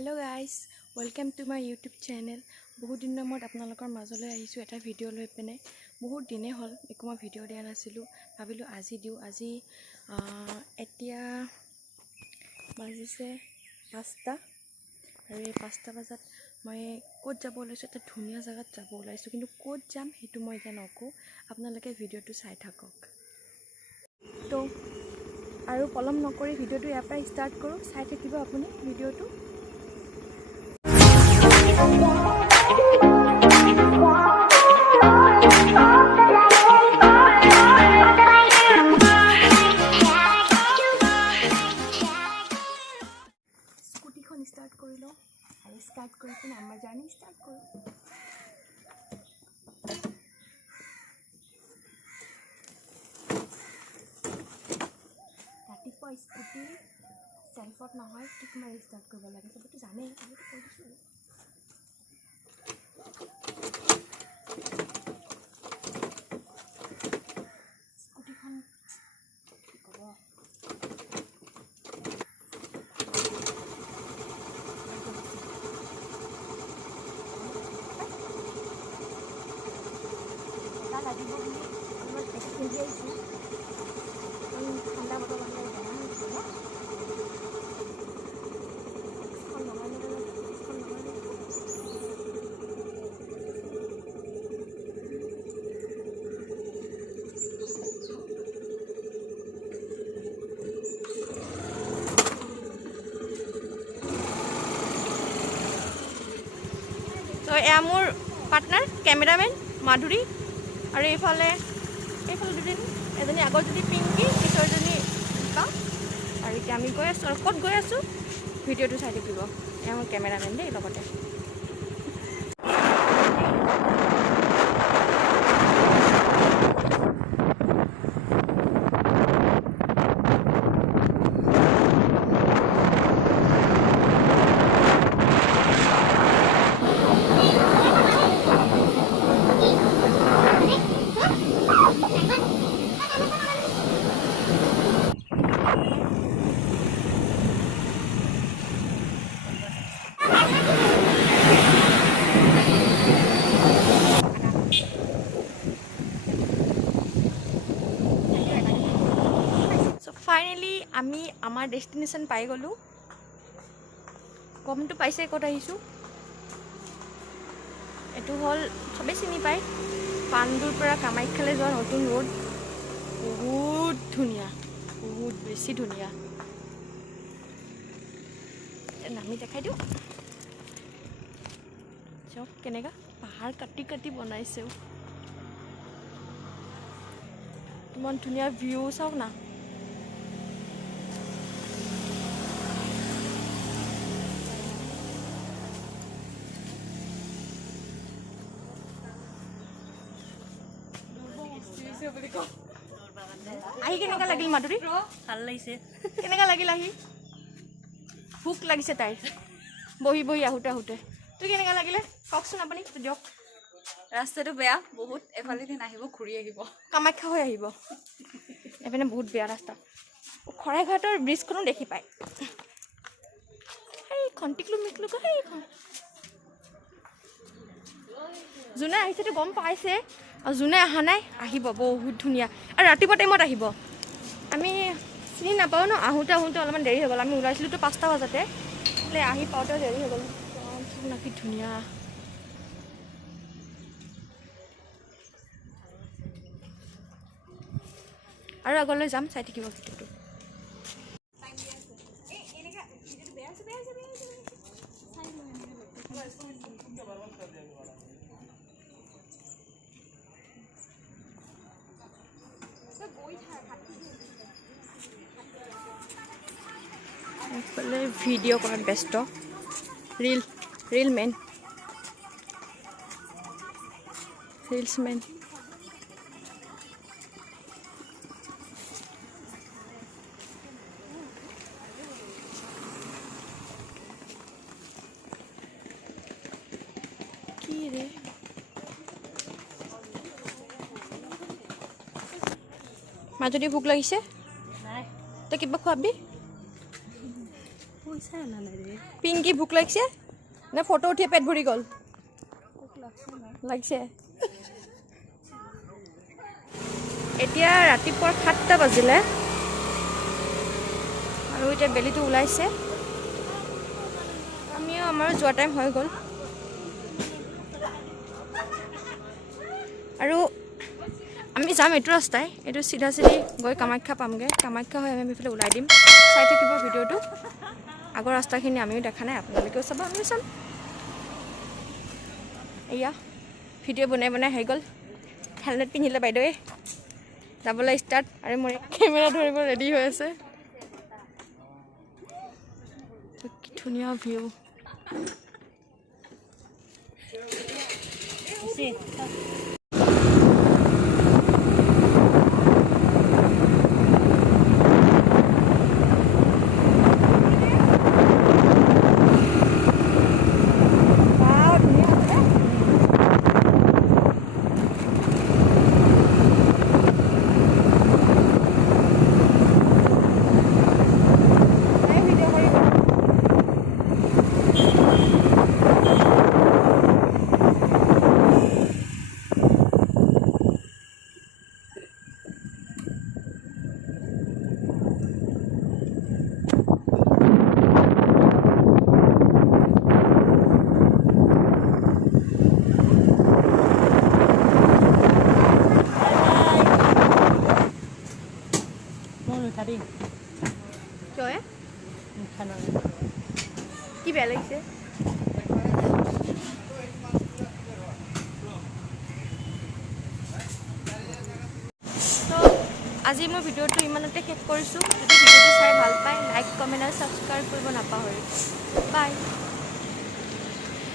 Hello guys, welcome to my YouTube channel. বহুত দিনৰ মূৰত আপোনালোকৰ মাজলৈ আহিছোঁ এটা ভিডিঅ' লৈ পিনে। বহুত দিনে হ'ল একো মই ভিডিঅ' দিয়া নাছিলোঁ, ভাবিলোঁ আজি দিওঁ। আজি এতিয়া বাজিছে 5টা আৰু এই 5টা বজাত মই ক'ত যাব ওলাইছোঁ, এটা ধুনীয়া জেগাত যাব ওলাইছোঁ, কিন্তু ক'ত যাম সেইটো মই এতিয়া নকওঁ, আপোনালোকে ভিডিঅ'টো চাই থাকক। তো আৰু পলম নকৰি ভিডিঅ'টো ইয়াৰ পৰাই ষ্টাৰ্ট কৰোঁ, চাই থাকিব আপুনি ভিডিঅ'টো। স্কুটিখন ষ্টাৰ্ট কৰি লওঁ আৰু ষ্টাৰ্ট কৰি পিনে আমাৰ জাৰ্ণি ষ্টাৰ্ট কৰোঁ। ৰাতিপুৱা স্কুটি চেল্ফত নহয়, কিক মাৰি ষ্টাৰ্ট কৰিব লাগে, চবতো জানেই, আমিতো কৈ দিছোঁ। স্কুটিখন কি ক'ব, লাগিব বুলি অলপ পেকেট পিন্ধি আহিছোঁ, ঠাণ্ডা বতৰ মানে বেয়া হৈছে ন। তো এয়া মোৰ পাৰ্টনাৰ কেমেৰামেন মাধুৰী, আৰু এইফালে দুদিন, এজনী আগৰ যদি পিংকি, পিছৰজনী কা। আৰু এতিয়া আমি গৈ আছোঁ, আৰু ক'ত গৈ আছোঁ ভিডিঅ'টো চাই থাকিব। এয়া মোৰ কেমেৰামেন দেই লগতে। ফাইনেলি আমি আমাৰ ডেষ্টিনেশ্যন পাই গ'লোঁ। গমটো পাইছে ক'ত আহিছোঁ, এইটো হ'ল চবেই চিনি পায়, পাণ্ডুৰ পৰা কামাখ্যালৈ যোৱা নতুন ৰোড। বহুত ধুনীয়া, বহুত বেছি ধুনীয়া। নামি দেখাই দিওঁ, চাওক কেনেকুৱা পাহাৰ কাটি কাটি বনাইছেও, ইমান ধুনীয়া ভিউ চাওক না। আহি কেনেকুৱা লাগিল মাধুৰী? ভাল লাগিছে। কেনেকুৱা লাগিল আহি? ভোক লাগিছে তাইৰ বহি বহি আহোঁতে। তোৰ কেনেকুৱা লাগিলে কওকচোন আপুনি, দিয়ক। ৰাস্তাটো বেয়া বহুত, এফালেদি নাহিব, ঘূৰি আহিব, কামাখ্যা হৈ আহিব। এইপিনে বহুত বেয়া ৰাস্তা, শৰাইঘাটৰ ব্ৰিজখনো দেখি পায়। সেইখন টিকলু মিকলু সেইখন, যোনে আহিছেতো গম পাইছে, আৰু যোনে অহা নাই আহিব, বহুত ধুনীয়া। আৰু ৰাতিপুৱা টাইমত আহিব, আমি চিনি নাপাওঁ ন, আহোঁতে অলপমান দেৰি হৈ গ'ল। আমি ওলাইছিলোঁতো 5টা বজাতে, বোলে আহি পাওঁতেও দেৰি হৈ গ'ল। কি ধুনীয়া। আৰু আগলৈ যাম, চাই থাকিব ভিডিঅ'টো। এইফালে ভিডিঅ' কৰাত ব্যস্ত, ৰিলছমেন। কি ৰে, মাজুলী ভোক লাগিছে, নাই তই কিবা খোৱাবি? পিংকি ভোক লাগিছে নে ফটো উঠিয়ে পেট ভৰি গ'ল লাগিছে এতিয়া ৰাতিপুৱা 7টা বাজিলে আৰু এতিয়া বেলিটো ওলাইছে আমিও আমাৰ যোৱা টাইম হৈ গ'ল আৰু আমি যাম এইটো ৰাস্তাই এইটো চিধা চিধি গৈ কামাখ্যা পামগৈ কামাখ্যা হৈ আমি এইফালে ওলাই দিম চাই থাকিব ভিডিঅ'টো আগৰ ৰাস্তাখিনি আমিও দেখা নাই আপোনালোকেও চাব আমিও চাম এয়া ভিডিঅ' বনাই বনাই হৈ গ'ল হেলমেট পিন্ধিলে বাইদেৱে যাবলৈ ষ্টাৰ্ট আৰু মোৰ কেমেৰা ধৰিব ৰেডি হৈ আছে কি ধুনীয়া ভিউ কিয় কি বেয়া লাগিছে আজি মই ভিডিঅ'টো ইমানতে শেষ কৰিছোঁ যদি ভিডিঅ'টো চাই ভাল পায় লাইক কমেণ্ট আৰু ছাবস্ক্ৰাইব কৰিব নাপাহৰিব বাই